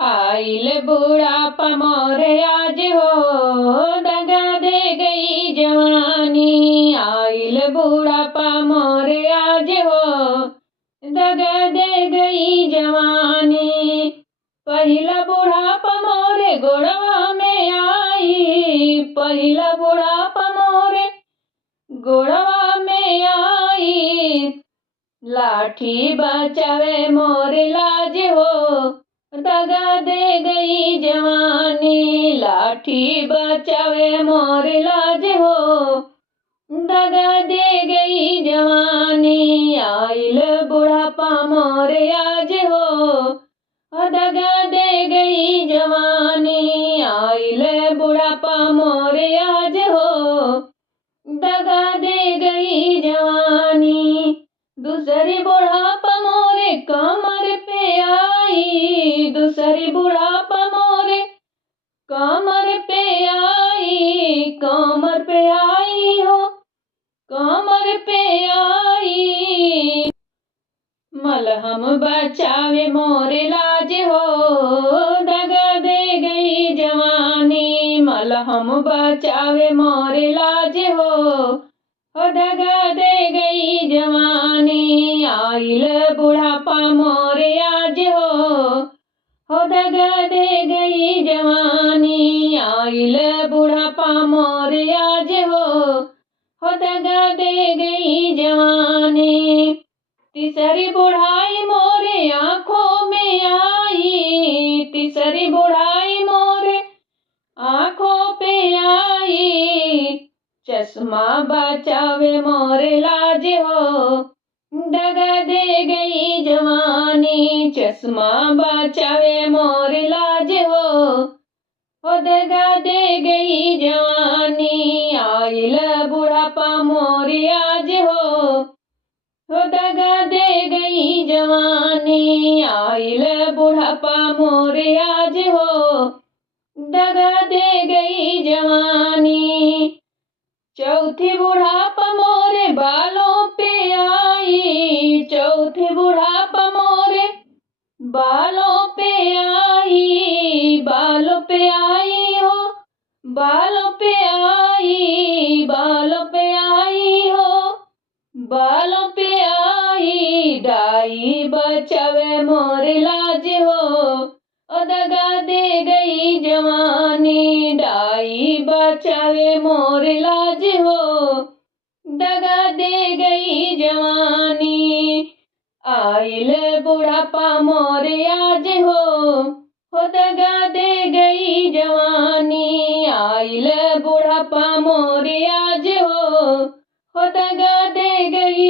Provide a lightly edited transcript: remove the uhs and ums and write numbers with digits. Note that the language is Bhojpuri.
आइल बुढ़ापा मोरे आज हो, दगा दे गई जवानी। आइल बुढ़ापा मोरे आज हो, दगा दे गई जवानी। पहिला बुढ़ापा मोरे गोड़वा में आई, पहिला बुढ़ापा मोरे गोड़वा में आई। लाठी बचावे मोरे लाज हो, दगा दे गई जवानी। लाठी बचावे मोरे लाज हो, दगा दे गई जवानी। आइल बुढ़ापा मोरे आज हो, दगा दे गई जवानी। आइल बुढ़ापा मोरे आज हो, दगा दे गई जवानी। दूसरी बुढ़ापा मोरे कमर पे आई, दूसरी बुढ़ापा मोरे कमर पे आई। कमर पे आई हो, कमर पे आई। मलहम बचावे मोरे लाज हो, दगा दे गई जवानी। मलहम बचावे मोरे लाज हो, दगा दे गई जवानी। आइल बुढ़ापा मोरे आज हो, दगा दे गई जवानी। आइल बुढ़ापा मोरे आज हो, दगा दे गई जवानी। तीसरी बुढ़ाई मोरे आंखों में आई, तीसरी बुढ़ाई मोरे आंखों पे आई। चश्मा बचावे मोरे लाज हो, दगा दे गई जवानी। चश्मा बचावे मोरे लाज हो, दगा दे गई जवानी। आइल बुढ़ापा मोरे आज हो, दगा दे गई जवानी। आइल बुढ़ापा मोरे आज हो, दगा दे गई जवानी। चौथी बुढ़ापा मोरे बालों पे आई, चौथी बुढ़ापा मोरे बालों पे आई। बालों पे आई हो, बालों पे आई। बालों पे आई हो, बालों पे आई। डाई बचावे मोरे लाज हो, दगा दे गई जवानी। डाई बचावे मोरे लाज हो, दगा दे गई जवानी। आइल बुढ़ापा मोरे आज हो, दगा दे गई जवानी। आइल बुढ़ापा मोरे आज हो, दगा दे गई